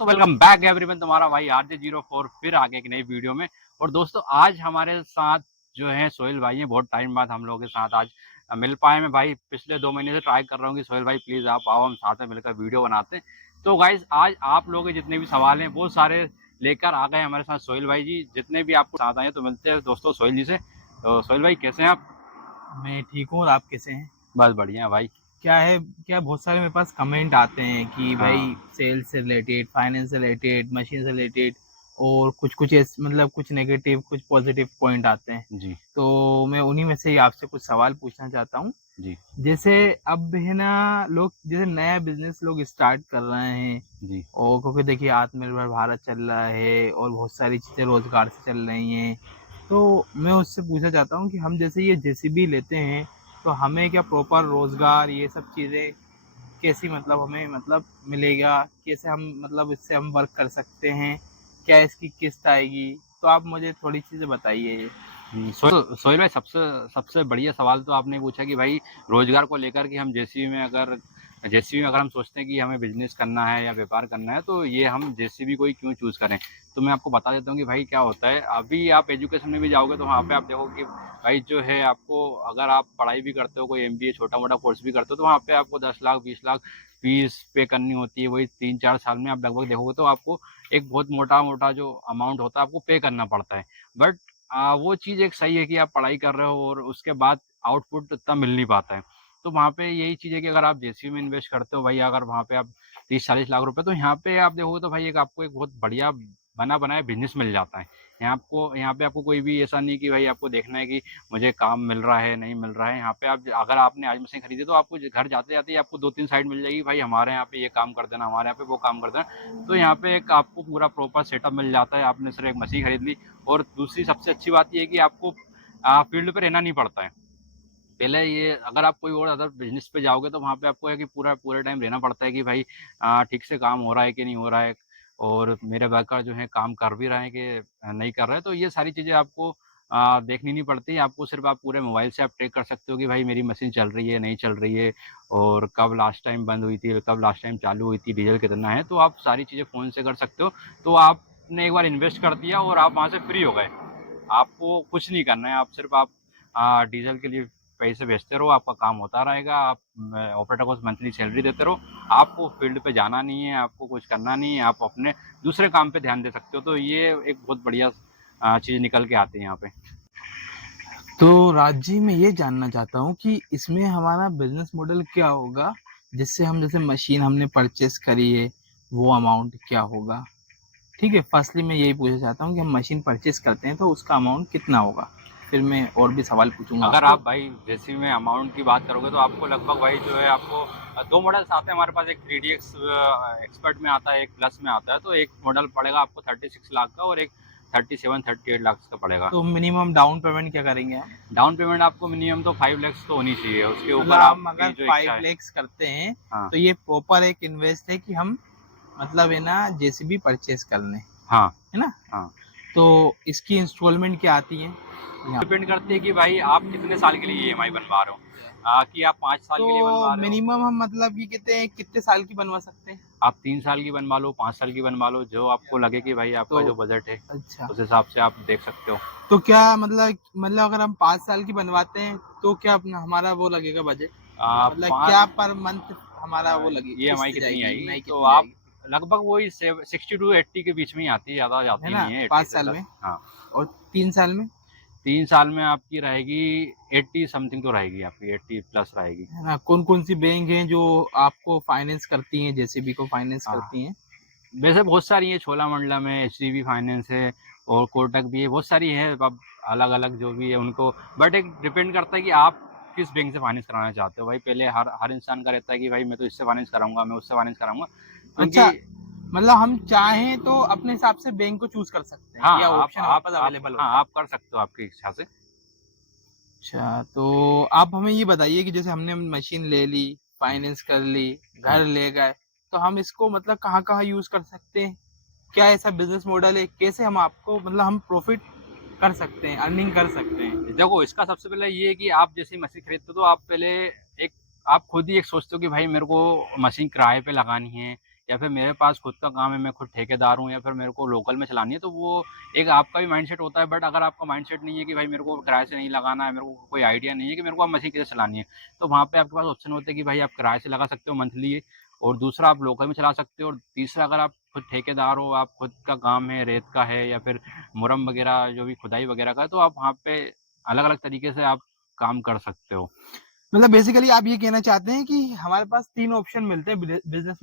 तो welcome back everyone, तुम्हारा भाई RJ04 फिर आगे एक नई वीडियो में। और दोस्तों आज हमारे साथ जो है सोहेल भाई हैं। बहुत टाइम बाद हम लोगों के साथ आज मिल पाए। मैं भाई पिछले 2 महीने से ट्राई कर रहा हूँ कि सोहेल भाई प्लीज़ आप आओ, हम साथ में मिलकर वीडियो बनाते हैं। तो गाइज आज आप लोगों के जितने भी सवाल हैं वो सारे लेकर आ गए हमारे साथ सोहेल भाई जी। जितने भी आपको साथ आए तो मिलते हैं दोस्तों सोहेल जी से। तो सोहेल भाई कैसे हैं आप? मैं ठीक हूँ और आप कैसे हैं? बस बढ़िया भाई। क्या है, क्या बहुत सारे मेरे पास कमेंट आते हैं कि भाई हाँ सेल्स से रिलेटेड, फाइनेंस से रिलेटेड, मशीन से रिलेटेड, और कुछ मतलब कुछ नेगेटिव कुछ पॉजिटिव पॉइंट आते हैं। जी तो मैं उन्हीं में से ही आपसे कुछ सवाल पूछना चाहता हूँ। जी जैसे अब है ना, लोग जैसे नया बिजनेस लोग स्टार्ट कर रहे हैं, जी और क्योंकि देखिए आत्मनिर्भर भारत चल रहा है और बहुत सारी चीज़ें रोजगार से चल रही हैं। तो मैं उससे पूछना चाहता हूँ कि हम जैसे ये जेसीबी लेते हैं, तो हमें क्या प्रॉपर रोजगार ये सब चीज़ें कैसी मतलब हमें मतलब मिलेगा, कैसे हम मतलब इससे हम वर्क कर सकते हैं, क्या इसकी किस्त आएगी? तो आप मुझे थोड़ी चीज़ें बताइए ये। सोहेल भाई, सबसे सबसे बढ़िया सवाल तो आपने पूछा कि भाई रोजगार को लेकर कि हम जेसीबी में अगर हम सोचते हैं कि हमें बिजनेस करना है या व्यापार करना है तो ये हम जेसीबी को ही क्यों चूज करें। तो मैं आपको बता देता हूँ कि भाई क्या होता है। अभी आप एजुकेशन में भी जाओगे तो वहाँ पे आप देखो कि भाई जो है आपको, अगर आप पढ़ाई भी करते हो, कोई एमबीए छोटा मोटा कोर्स भी करते हो, तो वहाँ पे आपको 10 लाख 20 लाख फीस पे करनी होती है। वही 3-4 साल में आप लगभग देखोगे तो आपको एक बहुत मोटा मोटा जो अमाउंट होता है आपको पे करना पड़ता है। बट वो चीज़ एक सही है कि आप पढ़ाई कर रहे हो और उसके बाद आउटपुट उतना मिल नहीं पाता है। तो वहाँ पे यही चीज़ है कि अगर आप जेसीबी में इन्वेस्ट करते हो भाई, अगर वहाँ पे आप 30-40 लाख रुपए, तो यहाँ पे आप देखोगे तो भाई एक आपको एक बहुत बढ़िया बना बनाया बिजनेस मिल जाता है। यहाँ पे आपको कोई भी ऐसा नहीं कि भाई आपको देखना है कि मुझे काम मिल रहा है नहीं मिल रहा है। यहाँ पे आप, अगर आपने आज मशीन खरीदी तो आपको घर जाते जाते ही आपको 2-3 साइट मिल जाएगी, भाई हमारे यहाँ पे ये काम कर देना, हमारे यहाँ पे वो काम कर देना। तो यहाँ पे एक आपको पूरा प्रॉपर सेटअप मिल जाता है। आपने सिर्फ एक मशीन खरीद ली। और दूसरी सबसे अच्छी बात ये है कि आपको फील्ड पे रहना नहीं पड़ता है। पहले ये, अगर आप कोई और अदर बिजनेस पे जाओगे तो वहाँ पे आपको है कि पूरे टाइम रहना पड़ता है कि भाई ठीक से काम हो रहा है कि नहीं हो रहा है, और मेरे वर्कर जो है काम कर भी रहे हैं कि नहीं कर रहे हैं। तो ये सारी चीज़ें आपको देखनी नहीं पड़ती। आपको सिर्फ आप पूरे मोबाइल से आप ट्रैक कर सकते हो कि भाई मेरी मशीन चल रही है नहीं चल रही है, और कब लास्ट टाइम बंद हुई थी, कब लास्ट टाइम चालू हुई थी, डीजल कितना है, तो आप सारी चीज़ें फ़ोन से कर सकते हो। तो आपने एक बार इन्वेस्ट कर दिया और आप वहाँ से फ्री हो गए। आपको कुछ नहीं करना है, आप सिर्फ आप डीजल के लिए पैसे भेजते रहो, आपका काम होता रहेगा। आप ऑपरेटर को मंथली सैलरी देते रहो। आपको फील्ड पे जाना नहीं है, आपको कुछ करना नहीं है, आप अपने दूसरे काम पे ध्यान दे सकते हो। तो ये एक बहुत बढ़िया चीज़ निकल के आती है यहाँ पे। तो राज जी, मैं ये जानना चाहता हूँ कि इसमें हमारा बिजनेस मॉडल क्या होगा, जिससे हम जैसे मशीन हमने परचेस करी है, वो अमाउंट क्या होगा? ठीक है, फर्स्टली मैं यही पूछना चाहता हूँ कि हम मशीन परचेस करते हैं तो उसका अमाउंट कितना होगा। फिर मैं और भी सवाल पूछूंगा अगर आपको। आप भाई जैसे में अमाउंट की बात करोगे तो आपको लगभग भाई जो है आपको दो मॉडल्स आते हैं हमारे पास। एक 3DX एक्सपर्ट में आता है, एक प्लस में आता है। तो एक मॉडल पड़ेगा आपको 36 लाख का, और एक 37-38 लाख का पड़ेगा। तो मिनिमम डाउन पेमेंट क्या करेंगे हम? डाउन पेमेंट आपको मिनिमम तो 5 lakhs तो होनी चाहिए, उसके मतलब ऊपर हम अगर आपकी जो इच्छा फाइव है। लैक्स करते हैं, हाँ तो ये प्रॉपर एक इन्वेस्ट है कि हम मतलब है ना जेसीबी परचेस कर लें, हाँ है ना? हाँ। तो इसकी इंस्टॉलमेंट क्या आती है? डिपेंड करती है कि भाई आप कितने साल के लिए ईएमआई बनवा रहे हो। कि आप 5 साल तो के लिए बनवा रहे हो, मिनिमम हम मतलब कि कितने कितने साल की बनवा सकते हैं? आप 3 साल की बनवा लो, 5 साल की बनवा लो, जो आपको लगे कि भाई तो आपका जो बजट है अच्छा, उस हिसाब से आप देख सकते हो। तो क्या मतलब अगर हम 5 साल की बनवाते हैं तो क्या अपना हमारा वो लगेगा बजट? मतलब पाँच क्या पर मंथ हमारा वो लगे, ईएमआई किस्त कितनी जाएगी, आएगी ईएमआई तो कितनी आप जाएगी, लगभग वही 60 to 80 के बीच में ही आती है, ज़्यादा है जाती ना, नहीं है, 80 पाँच से साल प्लस। में? हाँ। और 3 साल में? 3 साल में आपकी रहेगी 80 समथिंग तो रहेगी, आपकी 80 प्लस रहेगी। है ना, कौन कौन सी बैंक हैं जो आपको फाइनेंस करती हैं, जेसीबी को फाइनेंस हाँ, करती हैं? वैसे बहुत सारी है, छोलामंडलम है, एचडीबी फाइनेंस है, और कोटक भी है, बहुत सारी है। अब अलग अलग जो भी है उनको, बट एक डिपेंड करता है कि आप किस बैंक से फाइनेंस कराना चाहते हो। भाई पहले हर हर इंसान का रहता है कि भाई मैं तो इससे फाइनेंस कराऊंगा, मैं उससे फाइनेंस कराऊंगा, क्योंकि अच्छा, मतलब हम चाहें तो अपने हिसाब से बैंक को चूज कर सकते हैं हाँ या आप ऑप्शन हमारे आप पास आप अवेलेबल हाँ होता है? आप कर सकते हो आपकी इच्छा से। अच्छा, तो आप हमें ये बताइए कि जैसे हमने मशीन ले ली, हम्म, फाइनेंस कर ली, हम्म। घर ले गए, तो हम इसको मतलब कहाँ कहाँ यूज कर सकते हैं? क्या ऐसा बिजनेस मॉडल है, कैसे हम आपको मतलब हम प्रॉफिट कर सकते हैं, अर्निंग कर सकते हैं? देखो, इसका सबसे पहले ये है कि आप जैसे मशीन खरीदते हो तो आप पहले एक, आप खुद ही एक सोचते हो कि भाई मेरे को मशीन किराए पे लगानी है या फिर मेरे पास खुद का काम है, मैं खुद ठेकेदार हूँ, या फिर मेरे को लोकल में चलानी है, तो वो एक आपका भी माइंडसेट होता है। बट अगर आपका माइंडसेट नहीं है कि भाई मेरे को किराए से नहीं लगाना है, मेरे को कोई आइडिया नहीं है कि मेरे को अब मशीन कैसे चलानी है, तो वहाँ पे आपके पास ऑप्शन होते हैं कि भाई आप किराए से लगा सकते हो मंथली, और दूसरा आप लोकल में चला सकते हो, और तीसरा अगर आप खुद ठेकेदार हो, आप खुद का काम है, रेत का है या फिर मुरम वगैरह जो भी खुदाई वगैरह का है, तो आप वहाँ पे अलग-अलग तरीके से आप काम कर सकते हो। मतलब बेसिकली आप ये कहना चाहते हैं कि हमारे पास 3 ऑप्शन मिलते हैं बिज़नेस